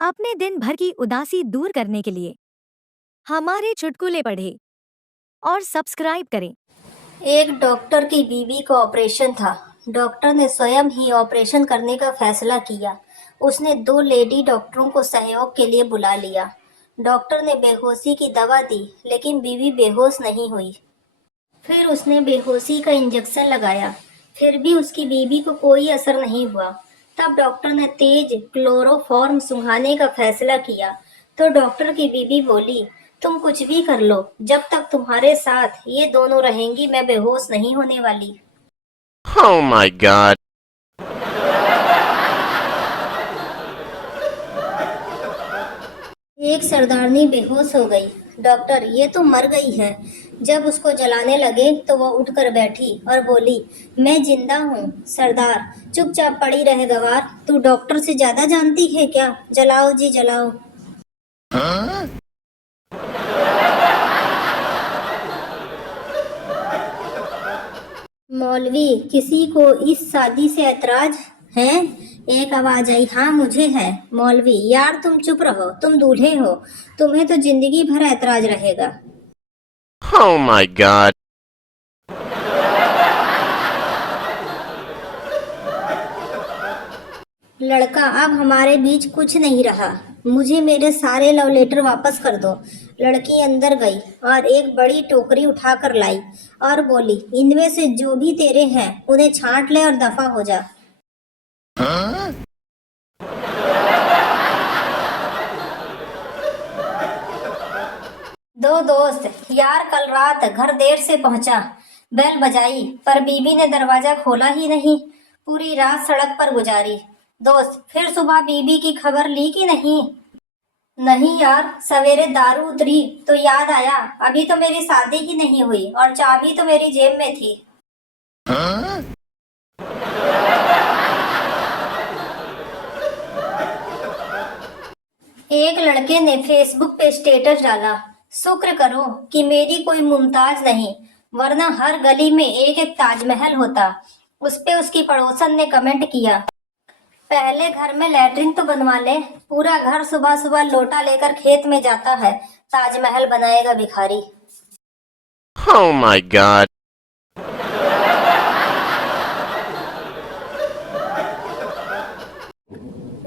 अपने दिन भर की उदासी दूर करने के लिए हमारे चुटकुले पढ़ें और सब्सक्राइब करें। एक डॉक्टर की बीवी का ऑपरेशन था। डॉक्टर ने स्वयं ही ऑपरेशन करने का फैसला किया। उसने 2 लेडी डॉक्टरों को सहयोग के लिए बुला लिया। डॉक्टर ने बेहोशी की दवा दी, लेकिन बीवी बेहोश नहीं हुई। फिर उसने बेहोशी का इंजेक्शन लगाया, फिर भी उसकी बीवी को कोई असर नहीं हुआ। तब डॉक्टर ने तेज क्लोरोफॉर्म सुंघाने का फैसला किया। तो डॉक्टर की बीवी बोली, तुम कुछ भी कर लो, जब तक तुम्हारे साथ ये दोनों रहेंगी मैं बेहोश नहीं होने वाली। Oh my god. एक सरदारनी बेहोश हो गई। डॉक्टर, ये तो मर गई है। जब उसको जलाने लगे तो वह उठकर बैठी और बोली, मैं जिंदा हूँ। सरदार, चुपचाप पड़ी रहे गवार, तू डॉक्टर से ज्यादा जानती है क्या? जलाओ जी जलाओ। मौलवी, किसी को इस शादी से ऐतराज है? एक आवाज आई, हाँ मुझे है। मौलवी, यार तुम चुप रहो, तुम दूल्हे हो, तुम्हें तो जिंदगी भर ऐतराज रहेगा। Oh my god. लड़का, अब हमारे बीच कुछ नहीं रहा, मुझे मेरे सारे लव लेटर वापस कर दो। लड़की अंदर गई और एक बड़ी टोकरी उठाकर लाई और बोली, इनमें से जो भी तेरे हैं उन्हें छांट ले और दफा हो जा। दो दोस्त, यार कल रात घर देर से पहुंचा, बेल बजाई पर बीबी ने दरवाजा खोला ही नहीं। पूरी रात सड़क पर गुजारी। दोस्त, फिर सुबह बीबी की खबर ली कि नहीं? नहीं यार, सवेरे दारू उतरी तो याद आया, अभी तो मेरी शादी ही नहीं हुई और चाबी तो मेरी जेब में थी। एक लड़के ने फेसबुक पे स्टेटस डाला, शुक्र करो कि मेरी कोई मुमताज नहीं, वरना हर गली में एक एक ताजमहल होता। उस पे उसकी पड़ोसन ने कमेंट किया, पहले घर में लैट्रिन तो बनवा ले, पूरा घर सुबह सुबह लोटा लेकर खेत में जाता है, ताजमहल बनाएगा भिखारी। Oh my god.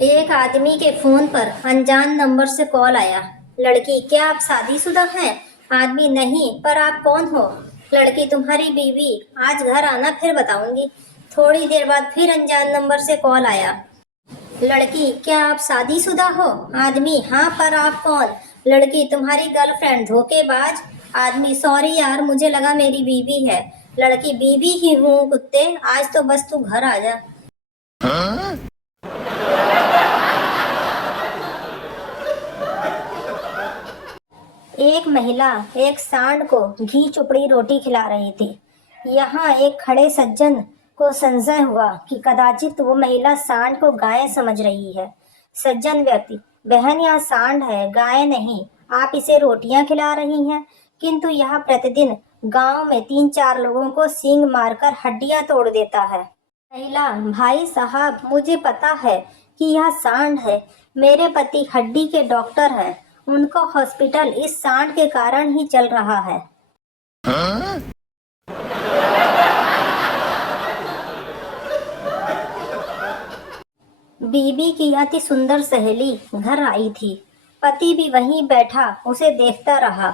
एक आदमी के फोन पर अनजान नंबर से कॉल आया। लड़की, क्या आप शादीशुदा हैं? आदमी, नहीं, पर आप कौन हो? लड़की, तुम्हारी बीवी, आज घर आना फिर बताऊंगी। थोड़ी देर बाद फिर अनजान नंबर से कॉल आया। लड़की, क्या आप शादीशुदा हो? आदमी, हाँ, पर आप कौन? लड़की, तुम्हारी गर्लफ्रेंड धोखेबाज। आदमी, सॉरी यार, मुझे लगा मेरी बीवी है। लड़की, बीवी ही हूँ कुत्ते, आज तो बस तू घर आ जा। एक महिला एक सांड को घी चुपड़ी रोटी खिला रही थी। यहाँ एक खड़े सज्जन को संशय हुआ कि कदाचित वो महिला सांड को गाय समझ रही है। सज्जन व्यक्ति, बहन यह सांड है, गाय नहीं, आप इसे रोटियां खिला रही हैं, किंतु यह प्रतिदिन गांव में 3-4 लोगों को सींग मारकर हड्डियां तोड़ देता है। महिला, भाई साहब, मुझे पता है कि यह सांड है, मेरे पति हड्डी के डॉक्टर हैं, उनका हॉस्पिटल इस सांड के कारण ही चल रहा है। बीबी की अति सुंदर सहेली घर आई थी। पति भी वहीं बैठा उसे देखता रहा।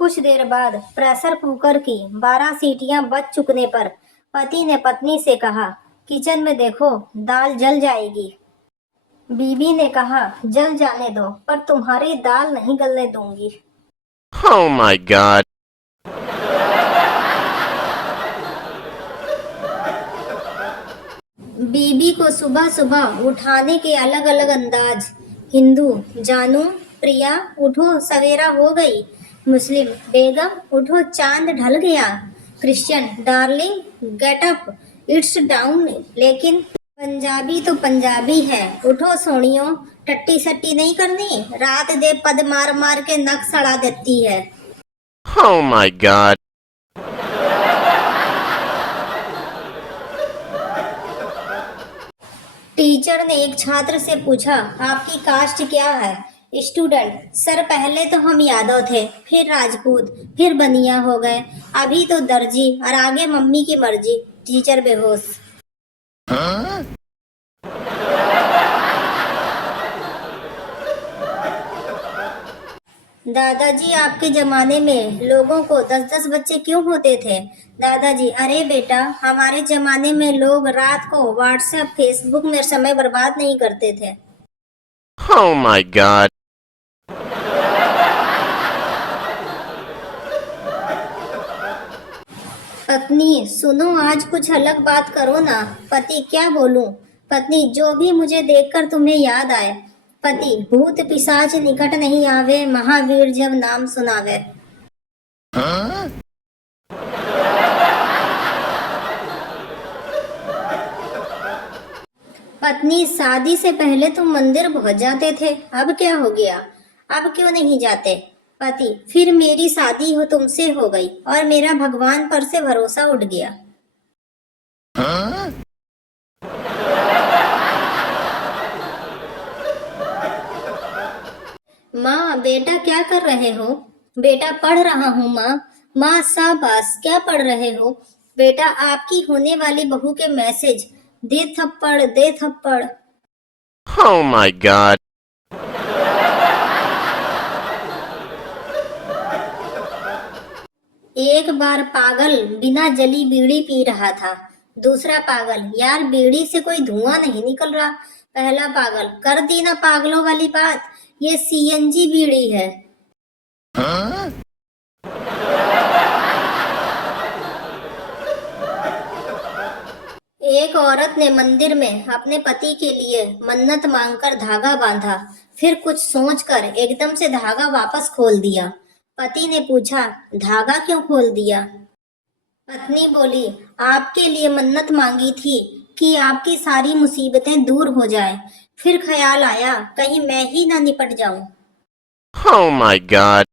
कुछ देर बाद प्रेशर कुकर की 12 सीटियां बज चुकने पर पति ने पत्नी से कहा, किचन में देखो, दाल जल जाएगी। बीबी ने कहा, जल जाने दो, पर तुम्हारी दाल नहीं गलने दूंगी। Oh my god. बीबी को सुबह सुबह उठाने के अलग अलग अंदाज। हिंदू, जानू, प्रिया उठो सवेरा हो गई। मुस्लिम, बेगम उठो चांद ढल गया। Christian, darling get up, it's down. लेकिन पंजाबी तो पंजाबी है, उठो सोनियो, टट्टी सट्टी नहीं करनी, रात दे पद मार मार के नक सड़ा देती है। Oh my god. टीचर ने एक छात्र से पूछा, आपकी कास्ट क्या है? स्टूडेंट, सर पहले तो हम यादव थे, फिर राजपूत, फिर बनिया हो गए, अभी तो दर्जी और आगे मम्मी की मर्जी। टीचर बेहोश। दादाजी, आपके जमाने में लोगों को 10-10 बच्चे क्यों होते थे? दादाजी, अरे बेटा, हमारे जमाने में लोग रात को व्हाट्सएप फेसबुक में समय बर्बाद नहीं करते थे। Oh my god. पत्नी, सुनो, आज कुछ अलग बात करो ना। पति, क्या बोलूं? पत्नी, जो भी मुझे देखकर तुम्हें याद आए। पति, भूत पिशाच निकट नहीं आवे, महावीर जब नाम सुनावे। पत्नी, शादी से पहले तुम मंदिर पहुंच जाते थे, अब क्या हो गया? अब क्यों नहीं जाते? पति, फिर मेरी शादी हो तुमसे हो गई और मेरा भगवान पर से भरोसा उठ गया। माँ, बेटा क्या कर रहे हो? बेटा पढ़ रहा हूँ माँ। माँ, शाबाश, क्या पढ़ रहे हो? बेटा, आपकी होने वाली बहू के मैसेज। दे थप्पड़, दे थप्पड़। Oh my god. एक बार पागल बिना जली बीड़ी पी रहा था। दूसरा पागल, यार बीड़ी से कोई धुआं नहीं निकल रहा। पहला पागल, कर दी ना पागलों वाली बात, ये सीएनजी बीड़ी है। एक औरत ने मंदिर में अपने पति के लिए मन्नत मांगकर धागा बांधा, फिर कुछ सोचकर एकदम से धागा वापस खोल दिया। पति ने पूछा, धागा क्यों खोल दिया? पत्नी बोली, आपके लिए मन्नत मांगी थी कि आपकी सारी मुसीबतें दूर हो जाएं। फिर ख्याल आया, कहीं मैं ही ना निपट जाऊं। Oh my god.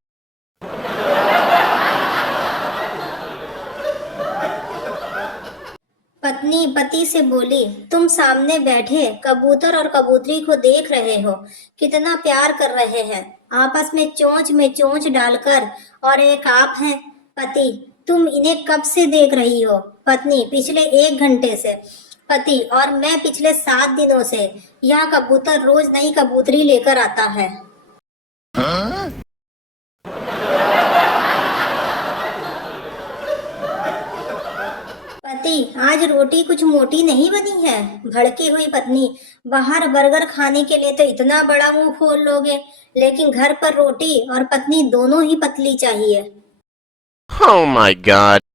पत्नी पति से बोली, तुम सामने बैठे कबूतर और कबूतरी को देख रहे हो, कितना प्यार कर रहे हैं, आपस में चोंच डालकर, और एक आप हैं। पति, तुम इन्हें कब से देख रही हो? पत्नी, पिछले 1 घंटे से। पति, और मैं पिछले 7 दिनों से। यह कबूतर रोज नई कबूतरी लेकर आता है। पति, आज रोटी कुछ मोटी नहीं बनी है। भड़की हुई पत्नी, बाहर बर्गर खाने के लिए तो इतना बड़ा मुंह खोल लोगे, लेकिन घर पर रोटी और पत्नी दोनों ही पतली चाहिए। Oh my god.